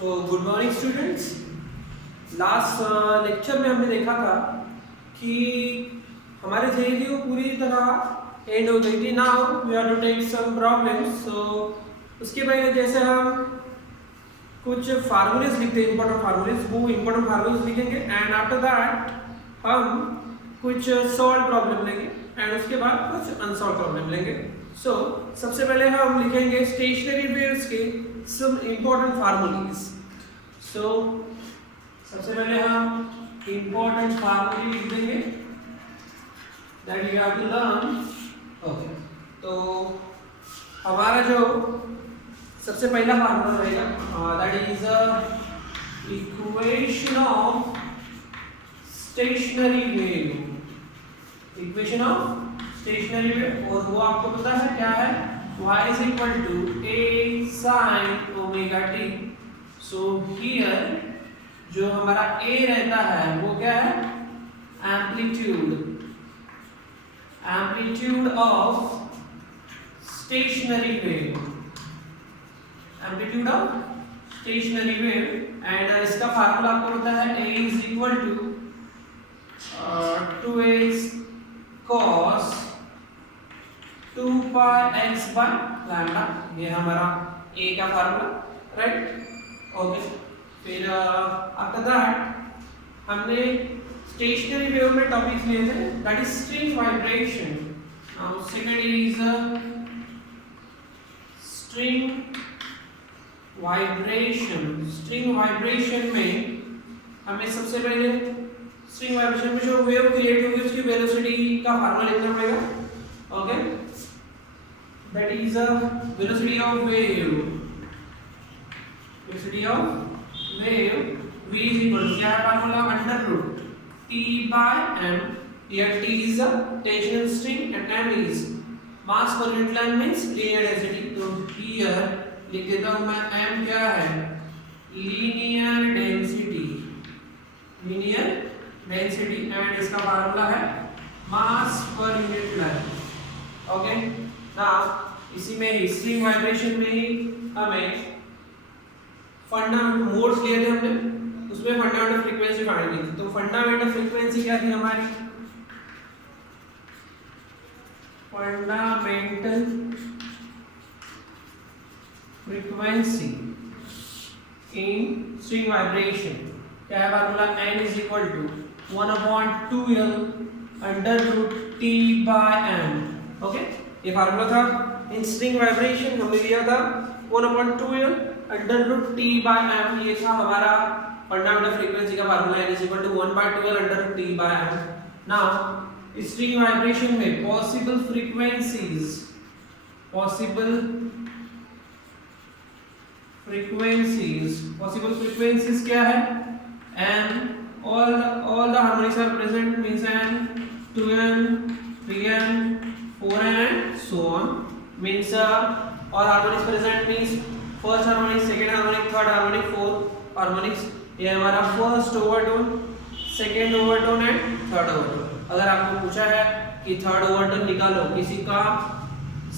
So good morning students. Last lecture में हमने देखा था कि हमारे थ्योरी को पूरी तरह एंड हो गई थी। Now we are to take some problems. So उसके बाद जैसे हम कुछ फार्मूलेस लिखते हैं, इंपॉर्टेंट फार्मूलेस, वो इंपॉर्टेंट फार्मूलेस लिखेंगे एंड आफ्टर दैट हम कुछ सॉल्व प्रॉब्लम लेंगे एंड उसके बाद कुछ अनसॉल्व प्रॉब्लम लेंगे। सो सबसे पहले हम लिखेंगे स्टेशनरी वेव्स के some important formulas। so सबसे पहले हम important formula लिख देंगे that you have to learn। okay, तो हमारा जो सबसे पहला फार्मूला रहेगा that is a equation of stationary wave, equation of stationary wave, और वो आपको पता है क्या है, y is equal to a sin omega t। so here जो हमारा a रहता है वो क्या है, amplitude of stationary wave, amplitude of stationary wave. And इसका फार्मूला आपको पता है a is equal to 2x cos 2 pi x by lambda, ये हमारा a का फार्मूला, राइट। ओके, फिर आफ्टर दैट हमने स्टेशनरी वेव में टॉपिक्स लिए थे that is string vibration. Now second is string vibration. String vibration में हमें सबसे पहले स्ट्रिंग वाइब्रेशन में जो वेव क्रिएट होगी उसकी वेलोसिटी का फार्मूला लिखना पड़ेगा। Okay, that is a velocity of wave, velocity of wave v is equal to क्या है formula, under root t by m। here t is a tensional string and m is mass per unit length means linear density। तो here लिख देता हूँ मैं m क्या है, linear density, linear density and इसका फार्मूला है mass per unit length। Okay, इसी में ही स्ट्रिंग वाइब्रेशन में ही हमें फंडामेंटल मोड्स लिए थे हमने, उसमें फंडामेंटल फ्रीक्वेंसी फाइंड की थी। तो फंडामेंटल फ्रीक्वेंसी क्या थी हमारी, fundamental frequency in string vibration क्या है formula, n is equal to 1/2l under root t by m। Okay, ये फार्मूला था। इन स्ट्रिंग वाइब्रेशन हमने लिया था 1/2l under root t by m, ये था हमारा फंडामेंटल फ्रीक्वेंसी का formula, n is equal to 1/2l under root t by m। Now string vibration में पॉसिबल फ्रीक्वेंसीज क्या है, n, all the harmonics are present means n, 2n, 3n, 4n and so on means all harmonics present means first harmonic, second harmonic, third harmonic, fourth harmonics। ये हमारा first overtone, second overtone and third overtone. अगर आपको पूछा है कि third overtone निकालो किसी का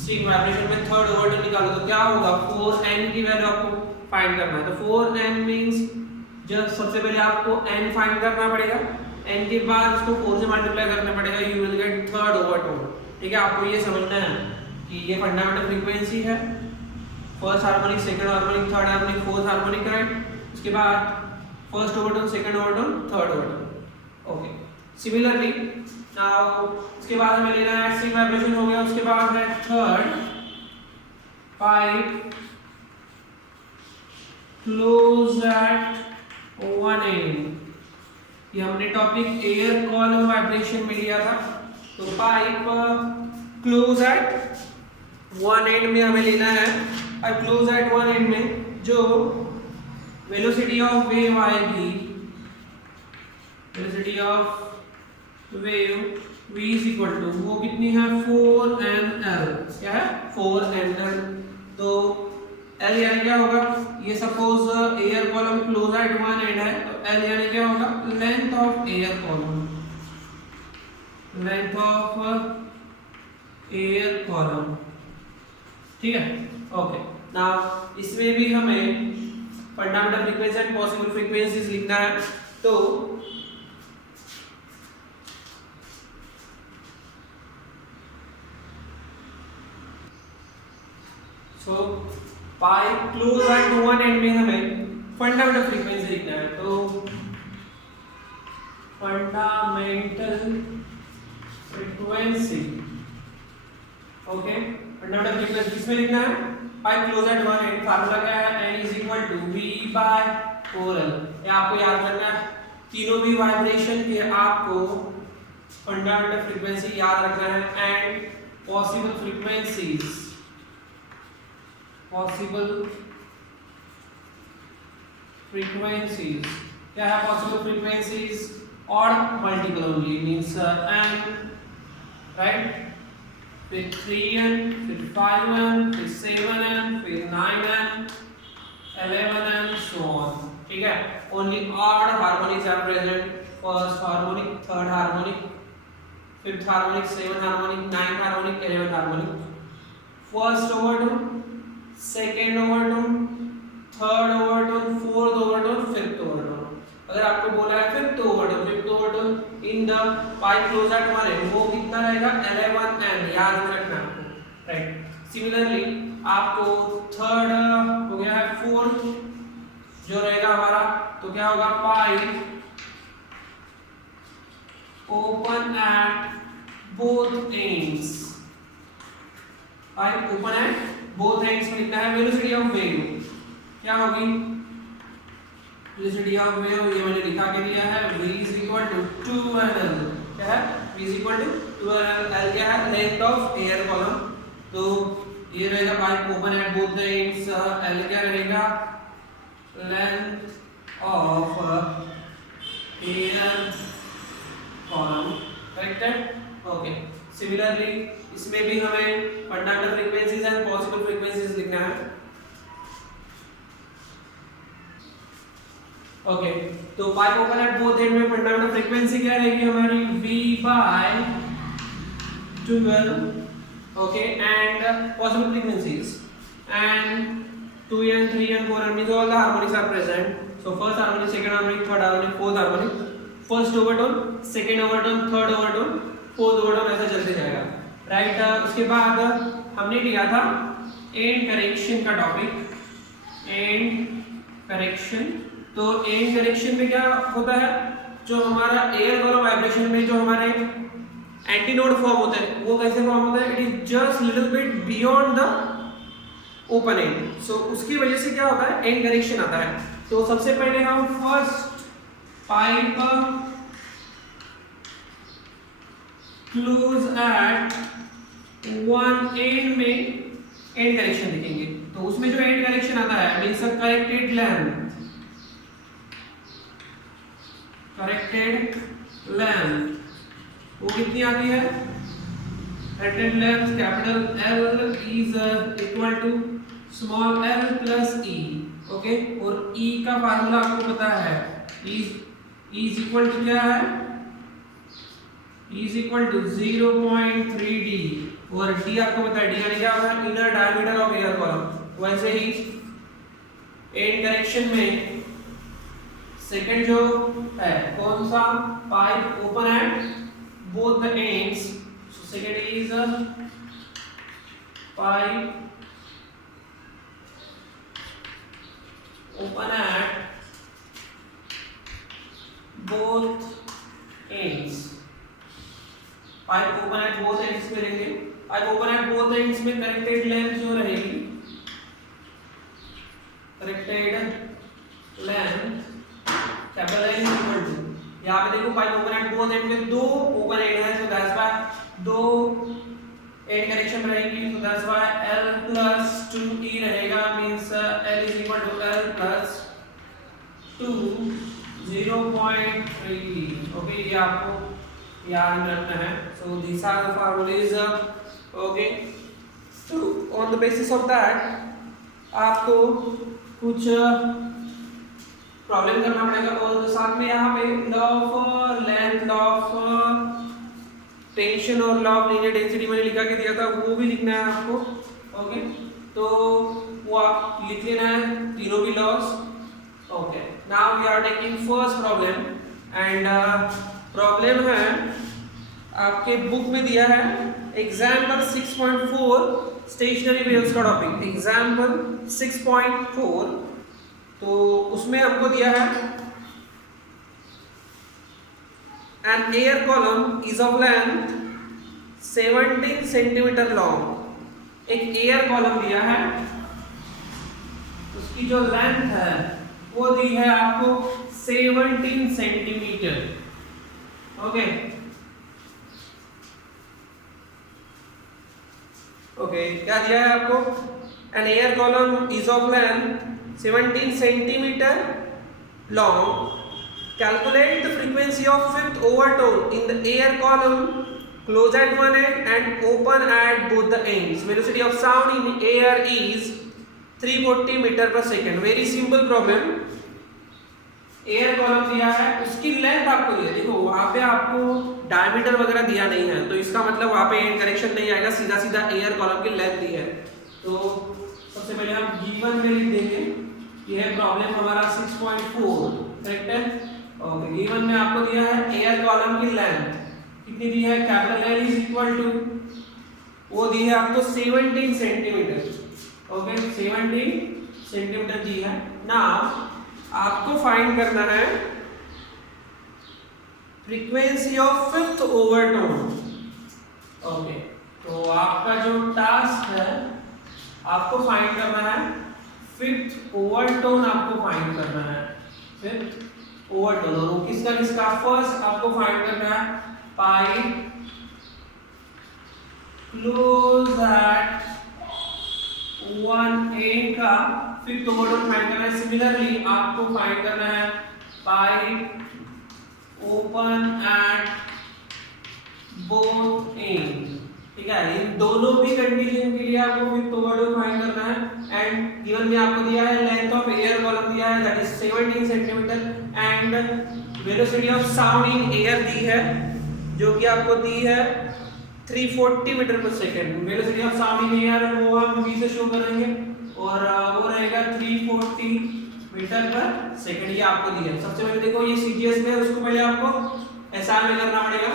स्ट्रिंग वाइब्रेशन में, थर्ड ओवरटोन निकालो तो क्या होगा, 4n की वैल्यू आपको फाइंड करना है। तो 4n मींस जब सबसे पहले आपको n फाइंड करना पड़ेगा, n के बाद उसको 4 से मल्टीप्लाई करना पड़ेगा, you will get third overtone. ठीक है, आपको ये समझना है कि ये फंडामेंटल फ्रीक्वेंसी है, first harmonic, second harmonic, third harmonic, fourth harmonic, right. उसके बाद first overtone, second overtone, third overtone. Okay, similarly now उसके बाद हमें लेना है स्ट्रिंग वाइब्रेशन हो गया, उसके बाद है third pipe close at one and. ये हमने टॉपिक एयर कॉलम वाइब्रेशन में लिया था। तो pipe close at one end में हमें लेना है, और क्लोज एट वन एंड में जो वेलोसिटी ऑफ वेव आएगी, velocity of wave v is equal to वो कितनी है, 4nl। क्या है, 4nl। तो l यानी क्या होगा, ये suppose air column close at one end है, तो l यानी क्या होगा, length of air column, length of air column. ठीक है, ओके। नाउ इसमें भी हमें fundamental frequency and possible frequencies लिखना है। तो pipe close at one end में हमें फंडामेंटल फ्रीक्वेंसी लिखना है। तो fundamental frequency, okay, fundamental frequency किसमें लिखना है? Pipe close at one end. Formula क्या है? n is equal to v by 4l। ये आपको याद रखना है, तीनों भी वाइब्रेशन के आपको फंडामेंटल फ्रीक्वेंसी याद रखना है and possible frequencies, possible frequencies क्या है? पॉसिबल फ्रीक्वेंसीज और multiple only means n, right, फिर 3n, फिर 5n, फिर 7n, फिर 9n, 11n, so on, ठीक है। Only odd harmonics are present, first harmonic, third harmonic, fifth harmonic, seventh harmonic, ninth harmonic, 11th harmonic, first overtone, second overtone, third overtone, fourth overtone, fifth overtone। अगर आपको बोला है fifth overtone in the pi close at one and, वो कितना रहेगा? 11n, याद रखना आपको, राइट। सिमिलरली आपको थर्ड हो गया है, फोर्थ जो रहेगा हमारा, तो क्या होगा? Pipe open at both ends, pipe open at both ends में लिखना है वेलोसिटी ऑफ वेव, क्या होगी? वेलोसिटी ऑफ वेव ये मैंने लिखा के दिया है, v is equal to 2l, क्या है? v is equal to 2l, l क्या है? लेंथ ऑफ एयर कॉलम, तो ये रहेगा pipe open at both the ends, l क्या रहेगा? Length of air column, correct है? ओके। सिमिलरली इसमें भी हमें fundamental frequencies and possible frequencies लिखना है, ओके। तो pipe open at both end में फंडामेंटल फ्रीक्वेंसी क्या रहेगी हमारी? v by 12, okay, and possible frequencies and 2n, 3n, 4n means all the harmonics are present. So first harmonic, second harmonic, third harmonic, fourth harmonic, first overtone, second overtone, third overtone, fourth overtone, ऐसा चलते जाएगा, right. उसके बाद हमने लिया था and correction का topic, and correction. तो एंड करेक्शन में क्या होता है? जो हमारा एयर कॉलम वाइब्रेशन में जो हमारे एंटीनोड फॉर्म होते हैं, वो कैसे फॉर्म होता है? It is just little bit beyond the open end, so उसकी वजह से क्या होता है? एंड करेक्शन आता है। तो सबसे पहले हम first pipe close at one end में एंड करेक्शन लिखेंगे। तो उसमें जो एंड करेक्शन आता है means a corrected length, corrected length वो कितनी आती है? Corrected length capital L is equal to small l plus e, okay. और e का फार्मूला आपको पता है, इज इक्वल टू क्या है? इज इक्वल टू 0.3d, और d आपको पता है, d यानी क्या होता है? Inner diameter of air column. वैसे ही एंड करेक्शन में सेकंड जो है कौन सा? Pipe open at both the ends, so second is pipe open at both ends, pipe open at both ends में रहेंगे। Pipe open at both ends में करेक्टेड लेंथ जो रहेगी, corrected length capital L equal to, यहाँ पे देखो pipe open at both end में दो ओपन एंड है, सो दैट्स व्हाई दो एंड कनेक्शन रहेगी, so that's why L plus 2e रहेगा, means L is equal to L plus 2 0.3e, okay. ये आपको याद रखना है। सो these are the formulas, okay। तो on the basis of that आपको कुछ प्रॉब्लम करना पड़ेगा, और साथ में यहाँ पे law of length, law of tension और लॉ ऑफ लीनियर डेंसिटी मैंने लिखा के दिया था, वो भी लिखना है आपको, ओके। तो वो आप लिख लेना है तीनों भी laws, are taking first problem and problem है आपके बुक में दिया है एग्जाम्पल 6.4 स्टेशनरी वेव्स का टॉपिक एग्जाम्पल 6.4। तो उसमें हमको दिया है an air column is of length 17 centimetre long. एक एयर कॉलम दिया है, उसकी जो लेंथ है वो दी है आपको 17 सेंटीमीटर। ओके क्या दिया है आपको? An air column is of length 17 centimetre long. Calculate the frequency of fifth overtone in the air column close at one end and open at both the ends. Velocity of sound in air is 340 metre पर second. Very simple problem. Air column दिया है, उसकी length आपको दिया, देखो वहां पे आपको डायमीटर वगैरह दिया नहीं है, तो इसका मतलब वहां पे एंड करेक्शन नहीं आएगा, सीधा सीधा एयर कॉलम की लेंथ दी है। तो सबसे पहले हम गिवन में लिख देंगे, यह प्रॉब्लम हमारा 6.4 करेक्ट है। ओके गिवन में आपको दिया है एयर कॉलम की लेंथ कितनी दी है, capital L is equal to, वो दी है आपको 17 सेंटीमीटर। ओके 17 सेंटीमीटर दी है। नाउ आपको फाइंड करना है frequency of fifth overtone. Okay तो आपका जो टास्क है आपको फाइंड करना है फिफ्थ ओवरटोन, आपको फाइंड करना है फिफ्थ ओवरटोन। और किसका किसका? फर्स्ट आपको फाइंड करना है pipe close at one and का फिफ्थ ओवरटोन फाइंड करना है। सिमिलरली आपको फाइंड करना है pipe open at both and. ठीक है, इन दोनों भी कंडीशन के लिए आपको फिफ्थ ओवरटोन फाइंड करना है। एंड गिवन में आपको दिया है लेंथ ऑफ एयर कॉलम दिया है that is 17 centimetre and velocity of sound in air दी है जो कि आपको दी है 340 मीटर पर second. Velocity of sound in air वो हम v से शो करेंगे और वो रहेगा 340 मीटर पर सेकेंड, ये आपको दिया है। सबसे पहले देखो ये सीजीएस में है, उसको पहले आपको एसआई में करना पड़ेगा।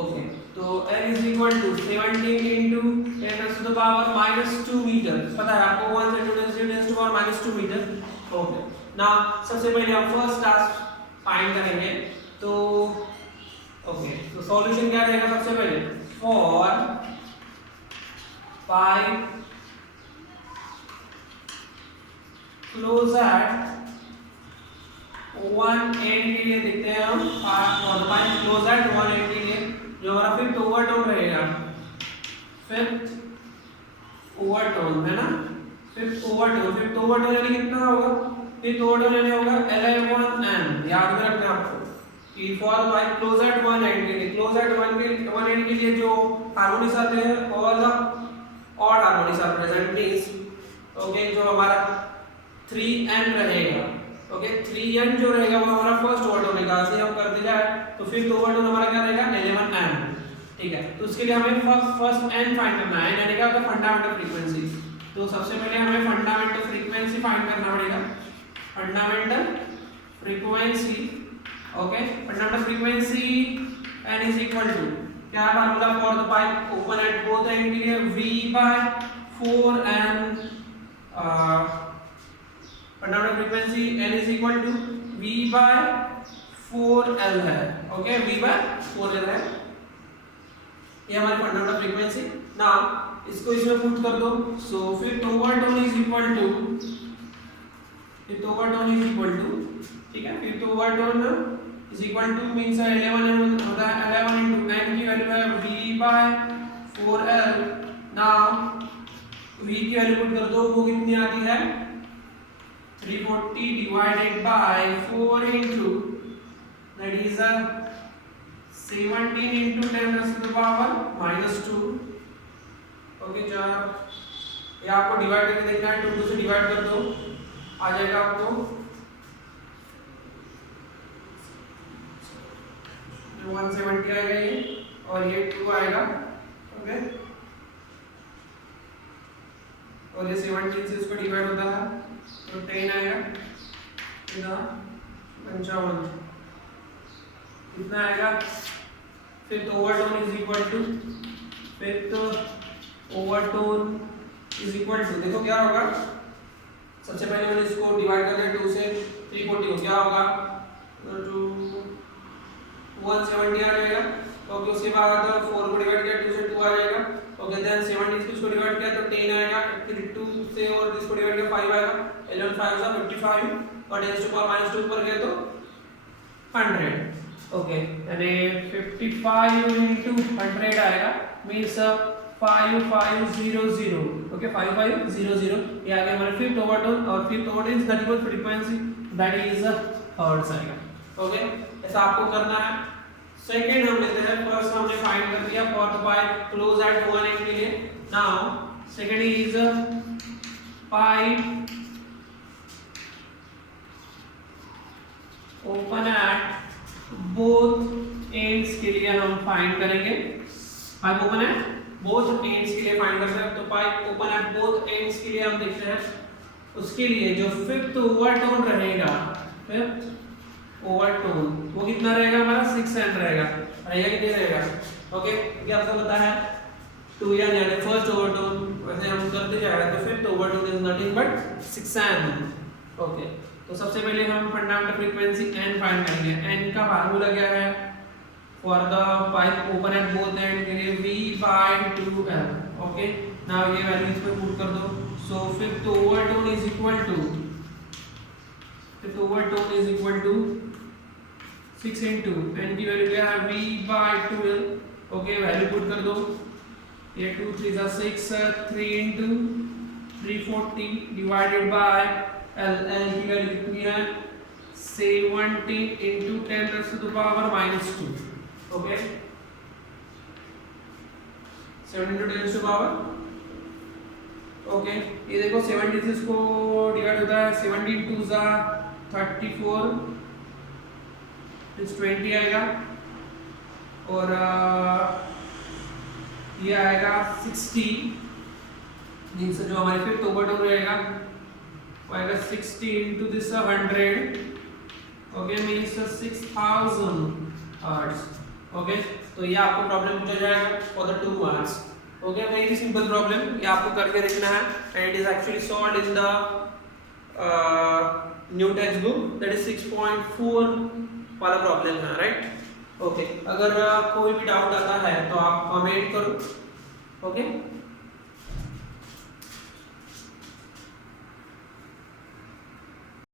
ओके तो n is equal to 17 into 10 to the power -2 metre, पता है आपको 1 सेंटीमीटर से 10 to the power -2 metre. Okay now सबसे पहले हम फर्स्ट टास्क फाइंड करेंगे। तो ओके तो सॉल्यूशन क्या रहेगा? सबसे पहले for pipe close at one and के लिए देखते हैं हम pipe close at one and के लिए जो हमारा फिफ्थ ओवरटोन रहेगा, फिफ्थ ओवरटोन है ना, फिफ्थ ओवरटोन यानी कितना होगा? फिफ्थ ओवरटोन यानी होगा L1N। याद में रखना आपको कि for pipe close at one and के लिए, क्लोज एट वन एंड के लिए जो हार्मोनिक्स आते हैं all the odd harmonics are present means okay जो हमारा 3n रहेगा। ओके 3n जो रहेगा वो हमारा फर्स्ट ओवरटोन रहेगा। ऐसे हम करते जाए तो फिफ्थ ओवरटोन हमारा क्या रहेगा? 11n। ठीक है, तो उसके लिए हमें फर्स्ट n फाइंड करना है। यानी क्या होता है? Fundamental frequency. तो सबसे पहले हमें फंडामेंटल फ्रीक्वेंसी फाइंड करना पड़ेगा। Fundamental frequency okay fundamental frequency n is equal to क्या formula for the pipe open at both end के लिए v/4n। Fundamental frequency n is equal to v/4l है। ओके v/4l है, ये हमारी फंडामेंटल फ्रीक्वेंसी। नाउ इसको इसमें पुट कर दो। So fifth overtone is equal to ठीक है, fifth overtone is equal to means 11 होता है, 11 इनटू n की वैल्यू है v/4l। नाउ v की वैल्यू पुट कर दो, वो कितनी आती है? 340 divided by 4 into that is 17 into 10 to the power -2। Okay जो ये आपको डिवाइड करके देखना है, 2 से डिवाइड कर दो, आ जाएगा आपको 170 आएगा ये, और ये 2 आएगा। ओके और ये 17 से इसको डिवाइड होता है तो 10 आएगा। 55 कितना आएगा? Fifth overtone is equal to, fifth overtone is equal to, देखो क्या होगा, सबसे पहले मैंने इसको डिवाइड कर दिया 2 से, 340 हो, क्या होगा, 170 आ जाएगा। ओके, उसके बाद 4 को डिवाइड किया 2 से 2 आ जाएगा। ओके, देन 70 से इसको डिवाइड किया तो 10 आएगा, फिर 2 से और इसको डिवाइड किया 5 आएगा, 11 5 सा 55 और 10 टू पावर -2 पर गए तो 100। ओके, यानी 55 into 100 आएगा, मींस 5500। ओके, 5500 ये आ गया हमारा फिफ्थ ओवरटोन, और fifth overtone is that equal frequency that is hertz आएगा। ओके, ऐसा आपको करना है। सेकंड हम लेते हैं, फर्स्ट हमने फाइंड कर दिया for the pipe close eight 1 end के लिए। Now second is pipe open at both ends के लिए हम फाइंड करेंगे। Pipe open at both ends के लिए फाइंड करते हैं, तो pipe open at both ends के लिए हम देखते हैं, उसके लिए जो फिफ्थ ओवरटोन रहेगा, फिफ्थ ओवरटोन वो कितना रहेगा हमारा? 6 n रहेगा। कितने रहेगा? ओके, क्या आपको पता है 2 n यानी फर्स्ट ओवरटोन, वैसे हम करते जाएगा तो fifth overtone is nothing but 6 n। Okay, तो सबसे पहले हम फंडामेंटल फ्रीक्वेंसी n फाइंड करेंगे। n का फार्मूला क्या है for the pipe open at both end के लिए? V/2L। ओके, नाउ ये वैल्यू इस पे पुट कर दो। So fifth overtone is equal to 6 into n की वैल्यू क्या है? V/2L। ओके, वैल्यू पुट कर दो, ये 2 3 6, 3 into 340 डिवाइडेड बाय L की वैल्यू कितनी है? 70 into 10 raised to the power -2। Okay, 70 into 10 raised to power। Okay, ये देखो 70 से इसको डिवाइड होता है, 70 2 सा 34 इस 20 आएगा, और ये आएगा 60, मींस जो हमारे फिफ्थ ओवरटोन रहेगा वो आएगा 60 into this 100। Okay, means 6000 hertz. Okay, तो ये आपको प्रॉब्लम पूछा जाएगा for the 2 marks. Okay, very simple problem, ये आपको करके देखना है, and it is actually solved in the new text book, that is 6.4 वाला प्रॉब्लम है, राइट। ओके, अगर कोई भी डाउट आता है तो आप कमेंट करो। ओके।